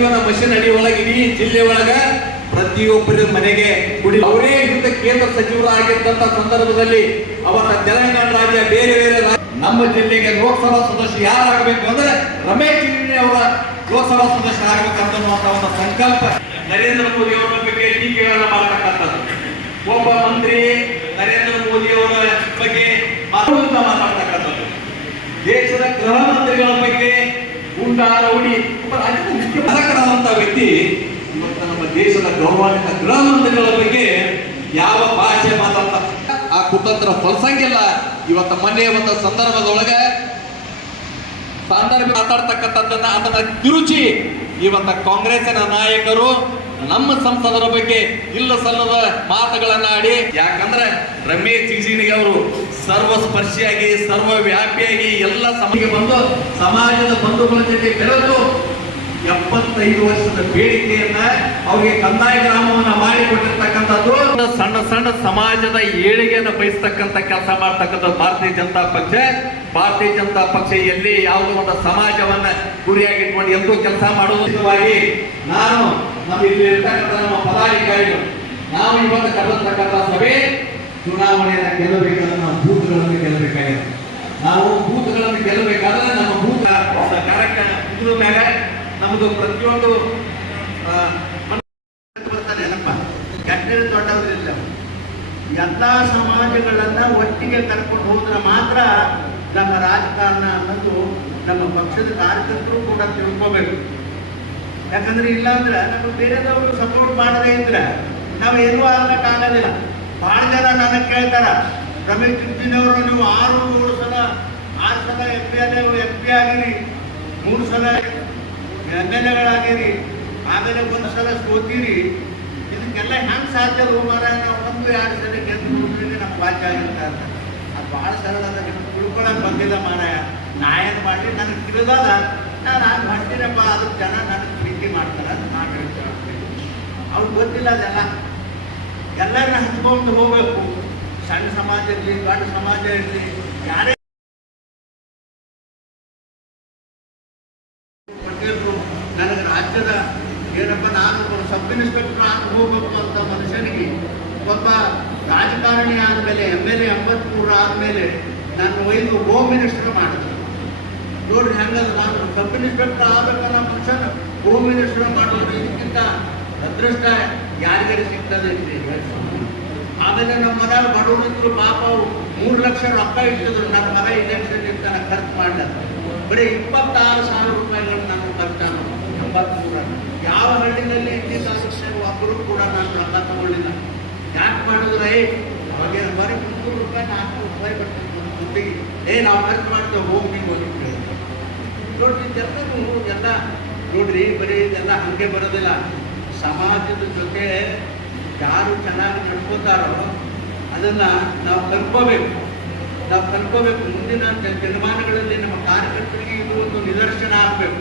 Jal Jeevan machine ಅಡಿ ಒಳಗೆ, ಇಡೀ ಜಿಲ್ಲೆ ಒಳಗ ಪ್ರತಿಯೊಬ್ಬರ ಮನೆಗೆ ಕುಡಿ ಅವರೇ ಹಿಂದ ಕೇಂದ್ರ ಸಚಿವರಾಗಿದ್ದಂತ ಸಂದರ್ಭದಲ್ಲಿ ಅವರ ತೆಲಂಗಾಣ ರಾಜ್ಯ ಬೇರೆ ಬೇರೆ ನಮ್ಮ ಜಿಲ್ಲೆಗೆ ಲೋಕಸಭಾ ಸದಸ್ಯ ಯಾರಾಗಬೇಕು ಅಂದ್ರೆ ರಮೇಶ್ ಅವರ ಲೋಕಸಭಾ ಸದಸ್ಯರಾಗಬೇಕಂತ ಒಂದು ಸಂಕಲ್ಪ ನರೇಂದ್ರ ಮೋದಿ ಅವರ ಬಗ್ಗೆ ಟೀಕೆಗಳನ್ನ ಮಾಡತಕ್ಕಂಥದ್ದು. ಒಬ್ಬ ಮಂತ್ರಿ ನರೇಂದ್ರ ಮೋದಿ ಅವರ ಬಗ್ಗೆ ಮಾತಾಡುವಂತ ಮಾತಾಡ್ತಕ್ಕಂಥದ್ದು. ದೇಶದ ಗೃಹ ಮಂತ್ರಿಗಳ ಬಗ್ಗೆ ಗುಂಡಾ ರೌಡಿ ಮುಖ್ಯ ವ್ಯಕ್ತಿ, ಇವತ್ತು ನಮ್ಮ ದೇಶದ ಗೌರವಾನ್ವಿತ ಗೃಹ ಬಗ್ಗೆ ಯಾವ ಭಾಷೆ ಮಾತಾಡ್ತ ಆ ಕುತಂತ್ರ ಫಲಸಂಗಿಲ್ಲ ಇವತ್ತು ಮೊನ್ನೆ ಒಂದು ಸಂದರ್ಭದೊಳಗೆ ಸಂದರ್ಭ ಮಾತಾಡ್ತಕ್ಕಂಥದ್ದನ್ನ ಅದನ್ನ ತಿರುಚಿ ಇವತ್ತ ಕಾಂಗ್ರೆಸ್ನ ನಾಯಕರು ನಮ್ಮ ಸಂಸದರ ಬಗ್ಗೆ ಇಲ್ಲ ಸಲ್ಲದ ಮಾತುಗಳನ್ನ ಆಡಿ ಯಾಕಂದ್ರೆ ರಮೇಶ್ ಜಿಗಜಿಣಿಗೆ ಅವರು ಸರ್ವಸ್ಪರ್ಶಿಯಾಗಿ, ಸರ್ವವ್ಯಾಪಿಯಾಗಿ ಎಲ್ಲ ಸಮಗೆ ಬಂದು, ಸಮಾಜದ ಬಂಧುಗಳ ಜೊತೆ ಬೆರೆತು ಎಪ್ಪತ್ತೈದು ವರ್ಷದ ಬೇಡಿಕೆಯನ್ನ ಅವರಿಗೆ ಕಂದಾಯ ಗ್ರಾಮವನ್ನ ಮಾಡಿಕೊಟ್ಟಿರ್ತಕ್ಕಂಥದ್ದು. ಸಣ್ಣ ಸಣ್ಣ ಸಮಾಜದ ಏಳಿಗೆಯನ್ನು ಬಯಸ್ತಕ್ಕಂಥ ಕೆಲಸ ಮಾಡ್ತಕ್ಕಂಥ ಭಾರತೀಯ ಜನತಾ ಪಕ್ಷ, ಭಾರತೀಯ ಜನತಾ ಪಕ್ಷ ಎಲ್ಲಿ ಯಾವುದೋ ಒಂದು ಸಮಾಜವನ್ನ ಗುರಿಯಾಗಿಟ್ಕೊಂಡು ಎಂದೂ ಕೆಲಸ ಮಾಡುವುದವಾಗಿ ನಾನು ನಮ್ಮ ಇಲ್ಲಿ ಇರ್ತಕ್ಕಂಥ ನಮ್ಮ ಪದಾಧಿಕಾರಿಗಳು, ನಾವು ಇವತ್ತು ಕರೆದಿರ್ತಕ್ಕಂಥ ಸಭೆ ಚುನಾವಣೆಯನ್ನು ಗೆಲ್ಲಬೇಕಾದ್ರೆ ನಾವು ಬೂತ್ಗಳನ್ನು ಗೆಲ್ಲಬೇಕಾಗಿದೆ. ನಾವು ಬೂತ್ಗಳನ್ನು ಗೆಲ್ಲಬೇಕಾದ್ರೆ ನಮ್ಮ ಬೂತ್ ಕಾರ್ಯಕ್ರಮ ಇದ್ರ ಮ್ಯಾಗ ನಮ್ಮದು ಪ್ರತಿಯೊಂದು ಕೆಟ್ಟದ್ದು ದೊಡ್ಡವರಿಲ್ಲ ಎಲ್ಲ ಸಮಾಜಗಳನ್ನ ಒಟ್ಟಿಗೆ ಕರ್ಕೊಂಡು ಹೋದ್ರೆ ಮಾತ್ರ ನಮ್ಮ ರಾಜಕಾರಣ ಅನ್ನೋದು ನಮ್ಮ ಪಕ್ಷದ ಕಾರ್ಯಕರ್ತರು ಕೂಡ ತಿಳ್ಕೋಬೇಕು. ಯಾಕಂದ್ರೆ ಇಲ್ಲಾಂದ್ರೆ ನಮಗೆ ಬೇರೆದವರು ಸಪೋರ್ಟ್ ಮಾಡದೇ ಇದ್ರೆ ನಾವು ಏನೂ ಆಗೋದಿಲ್ಲ ಭಾಳ ಜನ ನನಗೆ ಕೇಳ್ತಾರ, ರಮೇಶ್ ಚಿಂಚಿನವರು ನೀವು ಆರು, ಮೂರು ಸಲ, ಆರು ಸಲ M P L M P ಆಗಿರಿ, ಮೂರು ಸಲ ಎಂ ಎಲ್ ಎಗಳಾಗಿರಿ, ಆಮೇಲೆ ಒಂದು ಸಲ ಸೋತೀರಿ. ಇದಕ್ಕೆಲ್ಲ ಹೆಂಗೆ ಸಾಧ್ಯ ಹೋಗಾರ ನಾವು ಒಂದು, ಎರಡು ಸಲ ಗೆದ್ದು ನಮ್ಗೆ ನಮ್ಮ ಭಾಗ್ಯ ಆಗಿರ್ತ ಅದು ಭಾಳ ಸರಳ ತಿಳ್ಕೊಳಕ್ ಬಂದಿಲ್ಲ ಮಾರಾಯ. ನಾ ಏನು ಮಾಡಿ ನನಗೆ ತಿಳಿದಾಗ ನಾನು ಹಾಗೆ ಮಾಡ್ತೀನಪ್ಪ. ಅದಕ್ಕೆ ಜನ ನನಗೆ ಪ್ರೀತಿ ಮಾಡ್ತಾರೆ ಅಂತ ನಾಗರಿಕ ಅವ್ರಿಗೆ ಗೊತ್ತಿಲ್ಲ ಅದೆಲ್ಲ. ಎಲ್ಲರನ್ನ ಹಚ್ಕೊಂಡು ಹೋಗ್ಬೇಕು. ಸಣ್ಣ ಸಮಾಜ ಇರಲಿ, ದೊಡ್ಡ ಸಮಾಜ ಇರಲಿ, ಯಾರೇ ನನಗೆ ರಾಜ್ಯದ ಏನಪ್ಪ, ನಾನು ಸಬ್ ಇನ್ಸ್ಪೆಕ್ಟರ್ ಆಗಿ ಹೋಗ್ಬೇಕು ಅಂತ ಮನುಷ್ಯನಿಗೆ ಒಬ್ಬ ರಾಜಕಾರಣಿ ಆದಮೇಲೆ ಎಂ ಎಲ್ ಎ ಎಂಬತ್ಮೂರು ಆದಮೇಲೆ ನಾನು ಒಯ್ದು ಹೋಮ್ ಮಿನಿಸ್ಟರ್ ಮಾಡಿದೆ ನೋಡ್ರಿ ಹೆಂಗಲ್ಲ ನಾನು ಸಬ್ ಇನ್ಸ್ಪೆಕ್ಟರ್ ಆಗ್ಬೇಕನ್ನ ಮನುಷ್ಯನ ಹೋಮ್ ಮಿನಿಸ್ಟರ್ ಮಾಡೋದು ಇದಕ್ಕಿಂತ ಅದೃಷ್ಟ ಯಾರಿಗಾರಿ ಸಿಗ್ತದೆ. ಆಮೇಲೆ ನಮ್ಮ ಮನೆಯವ್ರು ಬಡವರಿದ್ರು ಪಾಪ ಮೂರು ಲಕ್ಷ ರೊಕ್ಕ ಇಟ್ಟಿದ್ರು, ನನ್ನ ಮಗ ಇಲೆಕ್ಷನ್ ಇರ್ತಾನೆ ಖರ್ಚು ಮಾಡಿದ. ಬರೀ ಇಪ್ಪತ್ತಾರು ಸಾವಿರ ರೂಪಾಯಿಗಳು ನಾನು ಖರ್ಚಾನು ಎಂಬತ್ಮೂರ ಯಾವ ಹಳ್ಳಿನಲ್ಲಿ ಇಲ್ಲಿ ತಾಲೂಕಿನಾಗ ಒಬ್ಬರು ಕೂಡ ನಾನು ರೊಕ್ಕ ತಗೊಳ್ಳಿಲ್ಲ ಯಾಕೆ ಮಾಡಿದ್ರೆ? ಏ ಅವಾಗೇನ ಬರೀ ಮುನ್ನೂರು ರೂಪಾಯಿ ನಾಲ್ಕು ರೂಪಾಯಿ ಬರ್ತದೆ ಏ, ನಾವು ಖರ್ಚು ಮಾಡ್ತೇವೆ, ಹೋಗಿ ಹೋಗಿ. ನೋಡ್ರಿ ಎಲ್ಲರೂ ಎಲ್ಲ ನೋಡ್ರಿ, ಬರೀ ಇದೆಲ್ಲ ಹಂಗೆ ಬರೋದಿಲ್ಲ. ಸಮಾಜದ ಜೊತೆ ಯಾರು ಚೆನ್ನಾಗಿ ನಡ್ಕೋತಾರೋ ಅದನ್ನ ನಾವು ಕಲ್ಕೋಬೇಕು ನಾವು ಕಲ್ಕೋಬೇಕು ಮುಂದಿನ ಜನಮಾನಗಳಲ್ಲಿ ನಮ್ಮ ಕಾರ್ಯಕರ್ತರಿಗೆ ಇದು ಒಂದು ನಿದರ್ಶನ ಆಗಬೇಕು.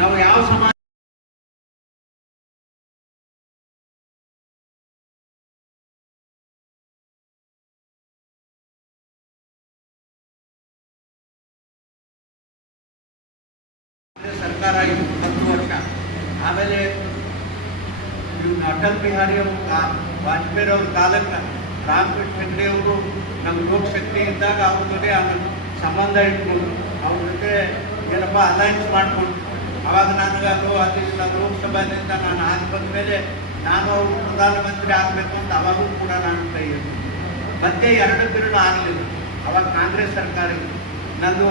ನಾವು ಯಾವ ಸಮಾಜ ಸರ್ಕಾರ ಇದು ಹತ್ತು ವರ್ಷ ಆಮೇಲೆ ಅಟಲ್ ಬಿಹಾರಿ ಅವರು ಕಾ- ವಾಜಪೇಯಿ ಅವ್ರ ಕಾಲಕ್ಕೆ ರಾಮಕೃಷ್ಣ ಹೆಗ್ಡೆ ಅವರು ನಮ್ಮ ಲೋಕಶಕ್ತಿ ಇದ್ದಾಗ ಅವ್ರ ಜೊತೆ ಅವನ ಸಂಬಂಧ ಇಟ್ಕೊಂಡು ಅವ್ರ ಜೊತೆ ಏನಪ್ಪ ಅಲೈನ್ಸ್ ಮಾಡಿಕೊಂಡು, ಅವಾಗ ನನಗೆ ಅದು ಅದಿಲ್ಲ ಲೋಕಸಭಾದಿಂದ ನಾನು ಆಗಿ ಬಂದ ಮೇಲೆ ನಾನು ಅವರು ಪ್ರಧಾನಮಂತ್ರಿ ಆಗಬೇಕು ಅಂತ ಅವಾಗೂ ಕೂಡ ನಾನು ಕೈ. ಮತ್ತೆ ಎರಡು ಬಿರುಳು ಆಗಲಿಲ್ಲ ಅವಾಗ ಕಾಂಗ್ರೆಸ್ ಸರ್ಕಾರ ಇತ್ತು. ನಂದು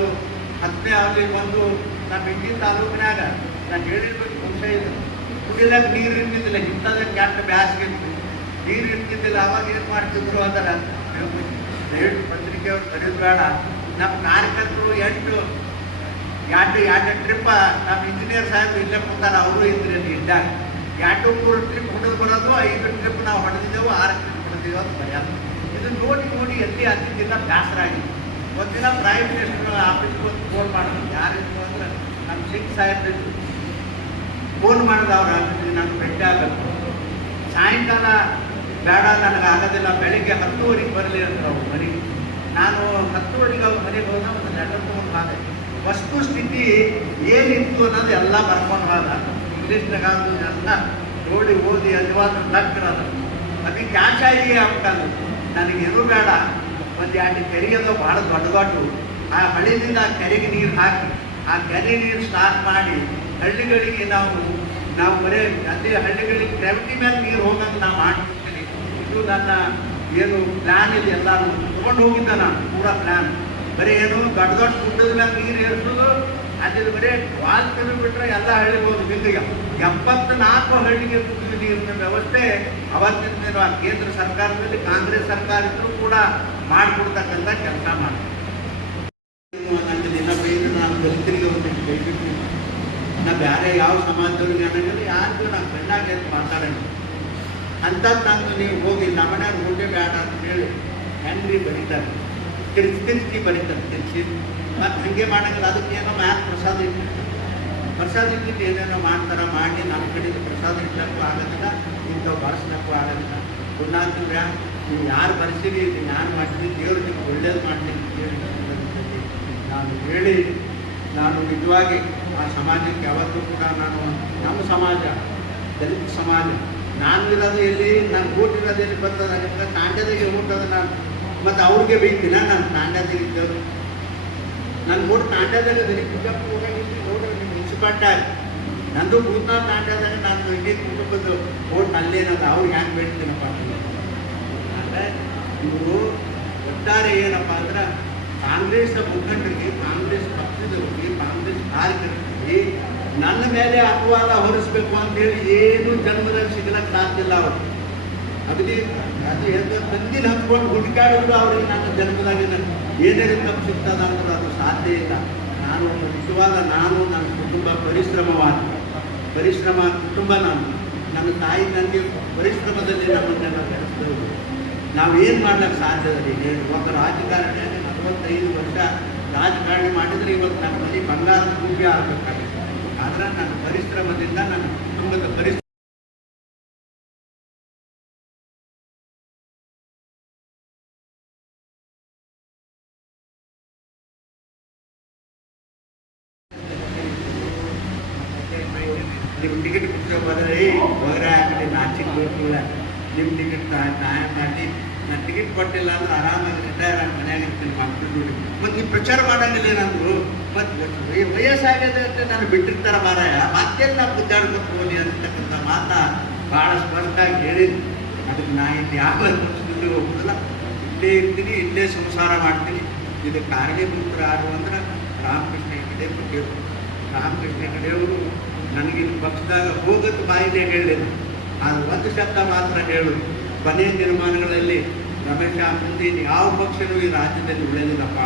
ಹತ್ತನೇ ಅವಧಿ ಬಂದು ನಮ್ಮ ಹಿಂದಿನ ತಾಲೂಕಿನಾಗ ನಾನು ಹೇಳಿರ್ಬೇಕು ಬಹುಶಃ ಇದು. ಕುಡಿಲಾಕ ನೀರು ಇರ್ತಿದ್ದಿಲ್ಲ ಇಂಥದ ಕೆಟ್ಟ ಬ್ಯಾಸ್ಗೆ ಇತ್ತು. ನೀರು ಇರ್ತಿದ್ದಿಲ್ಲ, ಅವಾಗ ಏನು ಮಾಡ್ತಿದ್ರು ಅದರ ದಯವಿಟ್ಟು ಪತ್ರಿಕೆಯವ್ರು ಕರೆಯೋದು ಬೇಡ. ನಮ್ಮ ಕಾರ್ಯಕರ್ತರು ಎಂಟು ಎರಡು ಎರಡು ಟ್ರಿಪ್ ನಮ್ಮ ಇಂಜಿನಿಯರ್ ಸಾಹೇಬ್ ಇಲ್ಲೇ ಕೂತಾರ, ಅವರು ಇದ್ರೆ ಇದ್ದಾಗ. ಎರಡು ಮೂರು ಟ್ರಿಪ್ ಹೊಡೆದು ಬರೋದು, ಐದು ಟ್ರಿಪ್ ನಾವು ಹೊಡೆದಿದ್ದೆವು, ಆರು ಟ್ರಿಪ್ ಹೊಡೆದಿದ್ದೆವು ಅಂತ ಬರೆಯೋದು ಇದನ್ನ ನೋಡಿ ನೋಡಿ ಎಲ್ಲಿ ಹತ್ತಿದ್ದಿಲ್ಲ ಬೇಸರ ಆಗಿದೆ ಒಂದಿನ ಪ್ರೈಮ್ ಮಿನಿಸ್ಟರ್ ಆಫೀಸ್ಗೆ ಒಂದು ಫೋನ್ ಮಾಡಿದ್ರು. ಯಾರಿದ್ರು ಅಂದ್ರೆ ನಮ್ಮ ಸಿಂಗ್ ಸಾಹೇಬ್ ಫೋನ್ ಮಾಡಿದ ಅವ್ರ ಆಫೀಸಿಗೆ ನಾನು ಭೇಟಿ ಆಗಬೇಕು. ಸಾಯಂಕಾಲ ಬೇಡ, ನನಗೆ ಆಗೋದಿಲ್ಲ. ಬೆಳಿಗ್ಗೆ ಹತ್ತುವರೆಗೆ ಬರಲಿ ಅಂತ ಅವ್ರು ಮನೆಗೆ ನಾನು ಹತ್ತುವರೆಗೆ ಅವ್ರ ಮನೆಗೆ ಹೋದ ಒಂದು ಲೆಟರ್ ತೊಗೊಂಡು ಹೋದೆ ವಸ್ತು ಸ್ಥಿತಿ ಏನಿತ್ತು ಅನ್ನೋದು ಎಲ್ಲ ಬರ್ಕೊಂಡು ಹೋದ ಇಂಗ್ಲೀಷ್ನಾಗ ಎಲ್ಲ ನೋಡಿ ಓದಿ ಅಜವಾದ ನಕ್ಕರದ ಅದಕ್ಕೆ ಕ್ಯಾಶ್ ಆಗಿ ಆಗ್ತಾನೆ ನನಗೇನು ಬೇಡ. ಒಂದು ಎರಡು ಕೆರೆಗೆಲ್ಲ ಭಾಳ ದೊಡ್ಡ ದೊಡ್ಡ ಆ ಹಳ್ಳಿಯಿಂದ ಆ ಕೆರೆಗೆ ನೀರು ಹಾಕಿ, ಆ ಕೆರೆ ನೀರು ಸ್ಟಾರ್ಟ್ ಮಾಡಿ ಹಳ್ಳಿಗಳಿಗೆ ನಾವು ನಾವು ಬರೇ ಅಲ್ಲಿ ಹಳ್ಳಿಗಳಿಗೆ ಗ್ರಾವಿಟಿ ಮೇಲೆ ನೀರು ಹೋಗಂತ ನಾವು ಮಾಡ್ತೀನಿ ಇದು ನನ್ನ ಏನು ಪ್ಲ್ಯಾನ್ ಇದೆ ಎಲ್ಲ ತೊಗೊಂಡು ಹೋಗಿದ್ದೆ ನಾನು, ಪೂರಾ ಪ್ಲ್ಯಾನ್ ಬರೀ ಏನು ದೊಡ್ಡ ದೊಡ್ಡ ಗುಡ್ಡದ ಮೇಲೆ ನೀರು ಇರ್ತದೆ ಅಲ್ಲಿ ಬರೀ ವಾಲ್ ತೆಗೆದು ಬಿಟ್ರೆ ಎಲ್ಲ ಹಳ್ಳಿಗೆ ಹೋದು ಎಪ್ಪತ್ತು ನಾಲ್ಕು ಹಳ್ಳಿಗೆ ನೀರಿನ ವ್ಯವಸ್ಥೆ ಅವತ್ತಿನ ಕೇಂದ್ರ ಸರ್ಕಾರದಲ್ಲಿ, ಕಾಂಗ್ರೆಸ್ ಸರ್ಕಾರ ಇದ್ರೂ ಕೂಡ ಮಾಡಿಕೊಡ್ತಕ್ಕಂಥ ಕೆಲಸ ಮಾಡಿ ನನ್ನ ದಿನ ಬೈದು ನಾನು ದಲಿತರಿಗೆ ಒಂದು ಬೈಬಿಟ್ಟು ನಾ ಬೇರೆ ಯಾವ ಸಮಾಜದವ್ರಿಗೆ ಅನ್ನೋಂಗಿಲ್ಲ ಯಾರಿಗೂ ನಾನು ಕಣ್ಣಾಗ ಎದ್ದು ಮಾತಾಡೋಣ ಅಂಥದ್ದು ನಾನು ನೀವು ಹೋಗಿ ನಮ್ಮನೆ ಹೋಗಿ ಬೇಡ ಅಂತ ಹೇಳಿ ಹೆಂಗ್ರಿ ಬರೀತಾರೆ. ತಿರ್ಸಿ ತಿರ್ಸಿ ಬರೀತಾರೆ ತಿರ್ಸಿ. ಮತ್ತು ಹಾಗೆ ಮಾಡೋಂಗಿಲ್ಲ. ಅದಕ್ಕೆ ಏನೋ ಮ್ಯಾಲೆ ಪ್ರಸಾದ ಇಟ್ಟು. ಪ್ರಸಾದ ಇಟ್ಟಿದ್ದು ಏನೇನೋ ಮಾಡ್ತಾರೆ ಮಾಡಿ ನಮ್ಮ ಕಡೆ ಪ್ರಸಾದ ಇಟ್ಟಕ್ಕೂ ಆಗೋದಿಲ್ಲ. ಇಂಥವು ಬಳಸ್ಲಕ್ಕೂ ಆಗೋದಿಲ್ಲ. ಪುಣ್ಯಾತ್ಮ್ಯ ನೀವು ಯಾರು ಬರ್ತೀರಿ ನೀವು ಯಾರು ಮಾಡ್ತೀರಿ ದೇವರು ನಿಮ್ಗೆ ಒಳ್ಳೇದು ಮಾಡ್ತೀನಿ ನಾನು ಹೇಳಿ, ನಾನು ನಿಜವಾಗಿ ಆ ಸಮಾಜಕ್ಕೆ ಯಾವತ್ತೂ ಕೂಡ ನಾನು ನಮ್ಮ ಸಮಾಜ, ದಲಿತ ಸಮಾಜ ನಾನು ಇರೋದು ಎಲ್ಲಿ, ನಾನು ಊಟಿರೋದು ಎಲ್ಲಿ ಬರ್ತದೆ ಯಾಕಂದ್ರೆ ತಾಂಡ್ಯದಾಗೆ ಊಟದ ನಾನು. ಮತ್ತು ಅವ್ರಿಗೆ ಬೈತಿಲ್ಲ ನಾನು ತಾಂಡ್ಯದಾಗ ಇದ್ದರು ನಾನು ಓಟ್ ತಾಂಡ್ಯದಾಗ ನೋಡ್ರಿ ನಿಮ್ಮ ಮುನ್ಸಿಪಾಲ್ಟಿ ನಂದು ಮೂರ್ನಾಲ್ ತಾಂಡ್ಯದಾಗ ನಾನು ಇಡೀ ಕುಟುಂಬದ ಓಟ್ ಅಲ್ಲೇನದ ಅವ್ರು ಹ್ಯಾಂಗೆ ಬೇಡ್ತೀನಪ್ಪ ಅಂದರೆ ಇವರು ಒಟ್ಟಾರೆ ಏನಪ್ಪ ಅಂದ್ರೆ ಕಾಂಗ್ರೆಸ್ ಮುಖಂಡರಿಗೆ, ಕಾಂಗ್ರೆಸ್ ಪಕ್ಷದವರಿಗೆ, ಕಾಂಗ್ರೆಸ್ ಕಾರ್ಯಕರ್ತರಿಗೆ ನನ್ನ ಮೇಲೆ ಅಪವಾದ ಹೊರಿಸ್ಬೇಕು ಅಂತೇಳಿ ಏನು ಜನ್ಮದಲ್ಲಿ ಸಿಗಲಕ್ಕೆ ಸಾಧ್ಯಲ್ಲ ಅವರು. ಅಗದಿ ಅದು ಎಂತ ತಂದಿನ ಹತ್ಕೊಂಡು ಹುಡುಕಾಡಿದ್ರು ಅವ್ರಿಗೆ ನನ್ನ ಜನ್ಮದಾಗ ಏನೇನು ತಪ್ಪು ಸಿಗ್ತದ ಅಂದ್ರೆ ಅದು ಸಾಧ್ಯ ಇಲ್ಲ. ನಾನು ನಿಜವಾದ ನಾನು, ನನ್ನ ಕುಟುಂಬ ಪರಿಶ್ರಮವಾದ. ಪರಿಶ್ರಮ ಕುಟುಂಬ ನಾನು. ನನ್ನ ತಾಯಿ ನನಗೆ ಪರಿಶ್ರಮದಲ್ಲಿ ನಮ್ಮನ್ನೆಲ್ಲ ಬೆಳೆಸಿದವರು ನಾವು ಏನು ಮಾಡ್ಲಿಕ್ಕೆ ಸಾಧ್ಯದಲ್ಲಿ ಹೇಳಿ ಒಬ್ಬ ರಾಜಕಾರಣಿಯಾಗಿ ನಲವತ್ತೈದು ವರ್ಷ ರಾಜಕಾರಣ ಮಾಡಿದರೆ ಇವತ್ತು ನನ್ನ ಮನೆ ಬಂಗಾರದ ಭೂಮಿ ಆಗಬೇಕಾಗಿತ್ತು. ಆದರೆ ನನ್ನ ಪರಿಶ್ರಮದಿಂದ ನನ್ನ ಕುಟುಂಬದ ಪರಿಶ್ರಮ ನಿಮ್ಮ ಟಿಕೆಟ್ ಕೊಟ್ಟು ಬಂದರೆ ಏ ಹೋಗ್ರೆ ಆಗಲಿ ನಾಚಿಕೆ ಬೇಕಿಲ್ಲ ನಿಮ್ಮ ಟಿಕೆಟ್ ಕಾಯ ಮಾಡಿ ನಾನು ಟಿಕೆಟ್ ಕೊಟ್ಟಿಲ್ಲ ಅಂದ್ರೆ ಆರಾಮಾಗಿ ರಿಟೈರ್ ಆಗಿ ಮನ್ಯಾಗ ಇರ್ತೀನಿ ಮಾಡ್ಕೊಂಡು ಮತ್ತು ನೀವು ಪ್ರಚಾರ ಮಾಡಂಗಿಲ್ಲ ನಂದು. ಮತ್ತು ವಯಸ್ಸಾಗಿದೆ ಅಂತ ನಾನು ಬಿಟ್ಟಿರ್ತಾರ ಮಾರಾಯ. ಮತ್ತೆಲ್ಲ ಬುದ್ದಾಡ್ಕೊಂಡು ಹೋಗಿ ಅಂತಕ್ಕಂಥ ಮಾತ ಭಾಳ ಸ್ಪಷ್ಟವಾಗಿ ಹೇಳಿದ್ರು. ಅದಕ್ಕೆ ನಾ ಇಲ್ಲಿ ಯಾವ ಪಕ್ಷದಲ್ಲಿ ಹೋಗೋದಿಲ್ಲ. ಇಲ್ಲೇ ಇರ್ತೀನಿ, ಇಲ್ಲೇ ಸಂಸಾರ ಮಾಡ್ತೀನಿ. ಇದು ಕಾರಣೀಭೂತರು ಯಾರು ಅಂದ್ರೆ ರಾಮಕೃಷ್ಣ ಹೆಗಡೆ ಬಗ್ಗೆ ರಾಮಕೃಷ್ಣ ಹೆಗಡೆಯವರು ನನಗೆ ಇಲ್ಲಿ ಪಕ್ಷದಾಗ ಹೋಗದ್ ಬಾಯಿನೇ ಹೇಳಿದ್ರು ಅದು ಒಂದು ಶಬ್ದ ಮಾತ್ರ ಹೇಳು ಕೊನೆಯ ನಿರ್ಮಾಣಗಳಲ್ಲಿ ರಮೇಶ ಮುಂದೆ ಯಾವ ಪಕ್ಷನೂ ಈ ರಾಜ್ಯದಲ್ಲಿ ಉಳಿದಿಲ್ಲಪ್ಪ.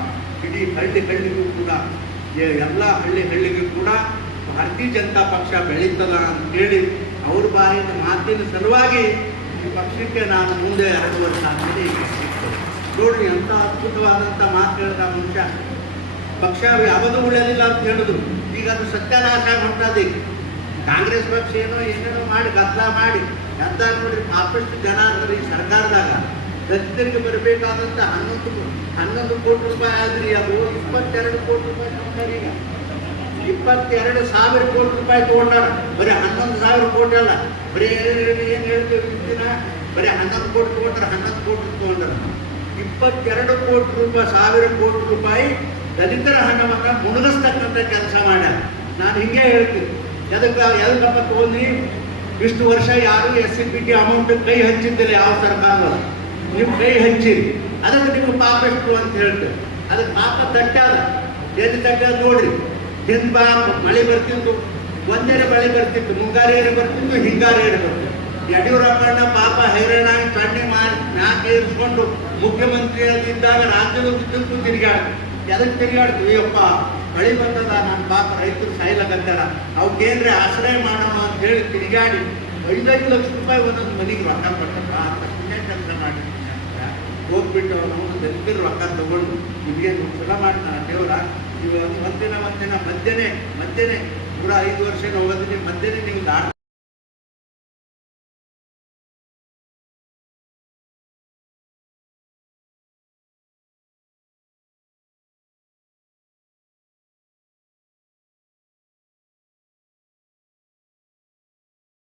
ಇಡೀ ಹಳ್ಳಿ ಹಳ್ಳಿಗೂ ಕೂಡ ಎಲ್ಲ ಹಳ್ಳಿ ಹಳ್ಳಿಗೂ ಕೂಡ ಭಾರತೀಯ ಜನತಾ ಪಕ್ಷ ಬೆಳೀತದ ಅಂತೇಳಿ ಅವ್ರ ಬಾರಿನ ಮಾತಿನ ಸಲುವಾಗಿ ಈ ಪಕ್ಷಕ್ಕೆ ನಾನು ಮುಂದೆ ಎರಡು ವರ್ಷ ನೋಡಿ ಎಂಥ ಅದ್ಭುತವಾದಂಥ ಮಾತು ಹೇಳಿದ ಮನುಷ್ಯ. ಪಕ್ಷ ಯಾವುದು ಉಳಿಯಲಿಲ್ಲ ಅಂತ ಹೇಳಿದ್ರು ಈಗ ಅದು ಸತ್ಯನಾಶ ಹೊಂಟದೆ ಕಾಂಗ್ರೆಸ್ ಪಕ್ಷ ಏನೋ ಏನೇನೋ ಮಾಡಿ ಗದ್ದಲ ಮಾಡಿ ಎಂತ ನೋಡಿ ಸಾಕಷ್ಟು ಜನ ಅಂದ್ರೆ ಈ ಸರ್ಕಾರದಾಗ ದಲಿತರಿಗೆ ಬರಬೇಕಾದಂತ ಹನ್ನೊಂದು ಹನ್ನೊಂದು ಕೋಟಿ ರೂಪಾಯಿ ಆದ್ರಿ ಅದು ಇಪ್ಪತ್ತೆರಡು ಕೋಟಿ ರೂಪಾಯಿ ತಗೊಂಡಾರ ಈಗ. ಇಪ್ಪತ್ತೆರಡು ಸಾವಿರ ಕೋಟಿ ರೂಪಾಯಿ ತಗೊಂಡಾರ. ಬರೀ ಹನ್ನೊಂದು ಸಾವಿರ ಕೋಟಿ ಅಲ್ಲ. ಬರೀ ಏನು ಹೇಳ್ತೀವಿ ದಿನ ಬರೀ ಹನ್ನೊಂದು ಕೋಟಿ ತಗೊಂಡ್ರೆ ಹನ್ನೊಂದು ಕೋಟಿ ತಗೊಂಡಾರ. ಇಪ್ಪತ್ತೆರಡು ಕೋಟಿ ರೂಪಾಯಿ, ಸಾವಿರ ಕೋಟಿ ರೂಪಾಯಿ ದಲಿತರ ಹಣವನ್ನ ಮುಣಗಿಸ್ತಕ್ಕಂಥ ಕೆಲಸ ಮಾಡ್ಯಾರ. ನಾನು ಹಿಂಗೆ ಹೇಳ್ತೀನಿ. ಎದಕ್ಕೆ ಎದಕ್ಕಪ್ಪ ತಗೊಂಡ್ರಿ ಇಷ್ಟು ವರ್ಷ ಯಾರು S C P T amount ಕೈ ಹಂಚಿದ್ದಿಲ್ಲ ಯಾವ ಸರ್ಕಾರದಲ್ಲಿ ನೀವು ಕೈ ಹಂಚಿರಿ ಅದಕ್ಕೆ ನೀವು ಪಾಪ ಎಷ್ಟು ಅಂತ ಹೇಳ್ತೇವೆ ಅದಕ್ಕೆ ಪಾಪ ತಟ್ಟಾದ ಎಲ್ಲಿ ತಟ್ಟ ನೋಡ್ರಿ. ಹಿಂದ್ ಬಾ, ಮಳೆ ಬರ್ತಿತ್ತು. ಒಂದೇನೆ ಮಳೆ ಬರ್ತಿತ್ತು. ಮುಂಗಾರು ಏನು ಬರ್ತಿತ್ತು ಹಿಂಗಾರು ಏನು ಬರ್ತಿತ್ತು. ಯಡಿಯೂರಪ್ಪಣ್ಣ ಪಾಪ ಹೈರಾಣಾಗಿ ಸಣ್ಣ ಮಾಡಿ ನಾಲ್ಕು ಏರಿಸ್ಕೊಂಡು ಮುಖ್ಯಮಂತ್ರಿಯಾಗಿದ್ದಾಗ ರಾಜ್ಯದ ಉದ್ದಕ್ಕೂ ತಿರುಗಾಡ ಎದಕ್ಕೆ ತಿರುಗಾಡ್ತೀವಿ ಅಪ್ಪ ಕಳಿ ಬಂದದ ನನ್ನ ಪಾಪ ರೈತರು ಸಾಯ್ಲಕತ್ತಾರ. ಅವ್ಕೇನ್ರೆ ಆಶ್ರಯ ಮಾಡೋಣ ಅಂತ ಹೇಳಿ ತಿರುಗಾಡಿ ಐದೈದು ಲಕ್ಷ ರೂಪಾಯಿ ಒಂದೊಂದು ಮನೆಗೆ ರೊಕ್ಕ ಕೊಟ್ಟಪ್ಪ ಅಂತ ಪುಣ್ಯ ಕೆಲಸ ಮಾಡಿ ಹೋಗ್ಬಿಟ್ಟು ಅವನು ದಲಿತರು ರೊಕ್ಕ ತಗೊಂಡು ನಿಮಗೆ ಚಲೋ ಮಾಡ್ತಾನೆ ದೇವರ. ನೀವು ಒಂದಿನ ಒಂದಿನ ಮಧ್ಯನೇ ಮಧ್ಯನೇ ನೂರ ಐದು ವರ್ಷ ಹೋಗೋದ್ರೆ ಮಧ್ಯನೇ ದಾಟ